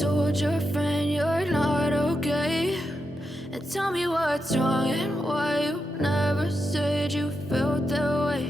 told your friend you're not okay? And tell me what's wrong and why you never said you felt that way.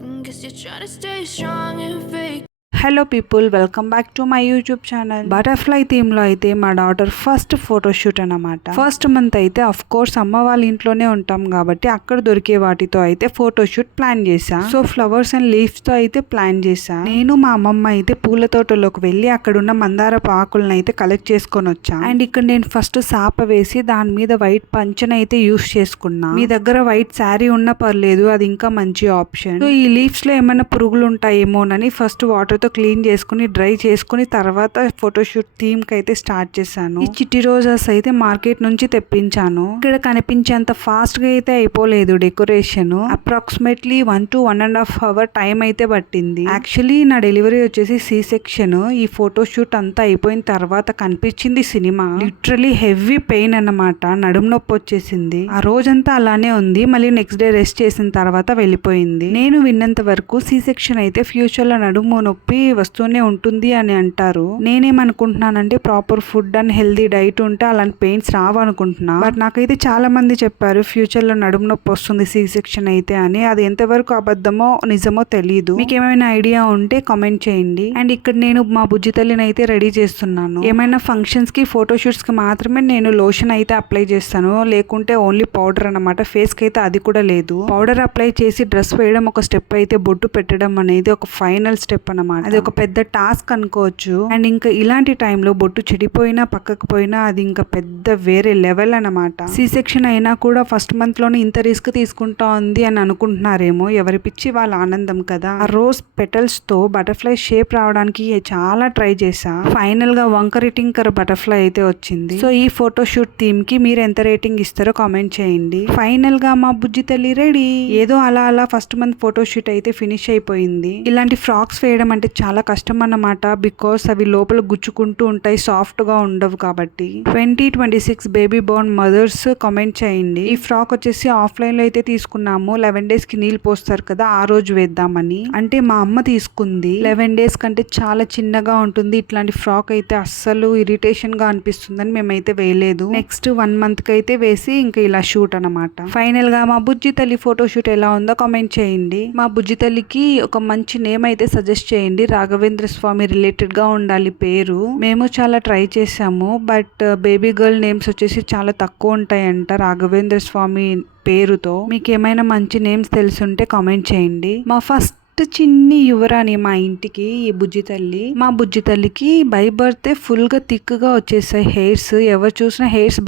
And guess you're trying to stay strong and fake. Hello people, welcome back to my YouTube channel. Butterfly theme లో అయితే మా daughter first photoshoot అన్నమాట. First month అయితే of course అమ్మ వాళ్ళ ఇంట్లోనే ఉంటాం కాబట్టి అక్కడ దొరికే వాటితో అయితే ఫోటోషూట్ ప్లాన్ చేసా. సో ఫ్లవర్స్ అండ్ లీవ్స్ తో అయితే ప్లాన్ చేసా. నేను మా అమ్మమ్మ అయితే పూల తోటలోకి వెళ్ళి అక్కడ ఉన్న మందారపు ఆకులను అయితే కలెక్ట్ చేసుకొని వచ్చా. అండ్ ఇక్కడ నేను ఫస్ట్ సాప వేసి దాని మీద వైట్ పంచన అయితే యూస్ చేసుకున్నా. మీ దగ్గర వైట్ శారీ ఉన్నా పర్లేదు, అది ఇంకా మంచి ఆప్షన్. సో ఈ లీవ్స్ లో ఏమైనా పురుగులు ఉంటాయేమోనని ఫస్ట్ వాటర్ తో క్లీన్ చేసుకుని డ్రై చేసుకుని తర్వాత ఫోటోషూట్ థీమ్ కి అయితే స్టార్ట్ చేశాను. ఈ చిట్టి రోజాస్ అయితే మార్కెట్ నుంచి తెప్పించాను. ఇక్కడ కనిపించేంత ఫాస్ట్ గా అయితే అయిపోలేదు decoration. Approximately 1 to 1.5 hours time అయితే పట్టింది. యాక్చువల్లీ నా డెలివరీ వచ్చేసి సి సెక్షన్. ఈ ఫోటోషూట్ అంతా అయిపోయిన తర్వాత కనిపించింది సినిమా. లిటరలీ హెవీ పెయిన్ అన్నమాట, నడుము నొప్పి వచ్చేసింది. ఆ రోజంతా అలానే ఉంది. మళ్ళీ నెక్స్ట్ డే రెస్ట్ చేసిన తర్వాత వెళ్ళిపోయింది. నేను విన్నంత వరకు సి సెక్షన్ అయితే ఫ్యూచర్ లో నడుము నొప్పి వస్తూనే ఉంటుంది అని అంటారు. నేనేమనుకుంటున్నానంటే proper food and healthy diet ఉంటే అలాంటి పెయిన్స్ రావు అనుకుంటున్నా. బట్ నాకైతే చాలా మంది చెప్పారు ఫ్యూచర్ లో నడుము నొప్పి వస్తుంది సి సెక్షన్ అయితే అని. అది ఎంతవరకు అబద్ధమో నిజమో తెలియదు. మీకు ఏమైనా ఐడియా ఉంటే కామెంట్ చేయండి. అండ్ ఇక్కడ నేను మా బుజ్జి తల్లిని అయితే రెడీ చేస్తున్నాను. ఏమైనా ఫంక్షన్స్ కి ఫోటోషూట్స్ కి మాత్రమే నేను లోషన్ అయితే అప్లై చేస్తాను, లేకుంటే ఓన్లీ పౌడర్ అన్నమాట. ఫేస్ కి అయితే అది కూడా లేదు. పౌడర్ అప్లై చేసి డ్రెస్ వేయడం ఒక స్టెప్ అయితే బొట్టు పెట్టడం అనేది ఒక ఫైనల్ స్టెప్ అన్నమాట. అది ఒక పెద్ద టాస్క్ అనుకోవచ్చు. అండ్ ఇంకా ఇలాంటి టైంలో బొట్టు చెడిపోయినా పక్కకు పోయినా అది ఇంకా పెద్ద వేరే లెవెల్ అన్నమాట. సి సెక్షన్ అయినా కూడా ఫస్ట్ మంత్ లోనే ఇంత రిస్క్ తీసుకుంటా ఉంది అని అనుకుంటున్నారేమో. ఎవరి పిచ్చి వాళ్ళ ఆనందం కదా. ఆ రోజ్ పెటల్స్ తో బటర్ఫ్లై షేప్ రావడానికి చాలా ట్రై చేసా. ఫైనల్ గా వంకరి టింకర్ బటర్ఫ్లై అయితే వచ్చింది. సో ఈ ఫోటోషూట్ థీమ్ కి మీరు ఎంత రేటింగ్ ఇస్తారో కామెంట్ చేయండి. ఫైనల్ గా మా బుజ్జి తల్లి రెడీ. ఏదో అలా ఫస్ట్ మంత్ ఫోటోషూట్ అయితే ఫినిష్ అయిపోయింది. ఇలాంటి ఫ్రాక్స్ వేయడం అంటే చాలా కష్టం అన్నమాట. బికాస్ అవి లోపల గుచ్చుకుంటూ ఉంటాయి, సాఫ్ట్ గా ఉండవు కాబట్టి. 2026 బేబీ బోర్న్ మదర్స్ కామెంట్ చేయండి. ఈ ఫ్రాక్ వచ్చేసి ఆఫ్లైన్ లో అయితే తీసుకున్నాము. 11 days కి నీళ్ళు పోస్తారు కదా, ఆ రోజు వేద్దామని. అంటే మా అమ్మ తీసుకుంది. 11 days కంటే చాలా చిన్నగా ఉంటుంది. ఇట్లాంటి ఫ్రాక్ అయితే అస్సలు ఇరిటేషన్ గా అనిపిస్తుందని మేమైతే వేయలేదు. నెక్స్ట్ 1 month కి అయితే వేసి ఇంకా ఇలా షూట్ అన్నమాట. ఫైనల్ గా మా బుజ్జి తల్లి ఫోటో షూట్ ఎలా ఉందో కామెంట్ చేయండి. మా బుజ్జి తల్లికి ఒక మంచి నేమ్ అయితే సజెస్ట్ చేయండి. రాఘవేంద్ర స్వామి రిలేటెడ్ గా ఉండాలి పేరు. మేము చాలా ట్రై చేసాము, బట్ బేబీ గర్ల్ నేమ్స్ వచ్చేసి చాలా తక్కువ ఉంటాయంట రాఘవేంద్ర స్వామి పేరుతో. మీకు ఏమైనా మంచి నేమ్స్ తెలుసుంటే కామెంట్ చేయండి. మా ఫస్ట్ చిన్ని యువరాణి మా ఇంటికి ఈ బుజ్జి తల్లి. మా బుజ్జి తల్లికి బై బర్త్ ఫుల్ గా థిక్ గా వచ్చేసాయి హెయిర్స్. ఎవరు చూసినా హెయిర్స్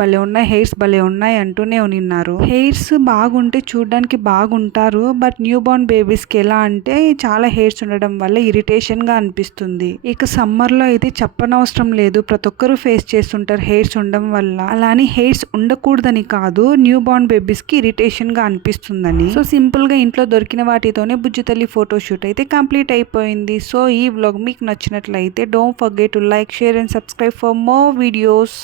భలే ఉన్నాయి అంటూనే ఉన్నారు. హెయిర్స్ బాగుంటే చూడడానికి బాగుంటారు, బట్ న్యూ బోర్న్ బేబీస్ కి ఎలా అంటే చాలా హెయిర్స్ ఉండడం వల్ల ఇరిటేషన్ గా అనిపిస్తుంది. ఇక సమ్మర్ లో అయితే చెప్పనవసరం లేదు, ప్రతి ఒక్కరు ఫేస్ చేస్తుంటారు హెయిర్స్ ఉండడం వల్ల. అలాని హెయిర్స్ ఉండకూడదని కాదు, న్యూ బోర్న్ బేబీస్ కి ఇరిటేషన్ గా అనిపిస్తుందని. సో సింపుల్ గా ఇంట్లో దొరికిన వాటితోనే బుజ్జి తల్లి ఫోటో షూట్ అయితే కంప్లీట్ అయిపోయింది. సో ఈ వ్లాగ్ మీకు నచ్చినట్లయితే don't forget to like, share and subscribe for more videos.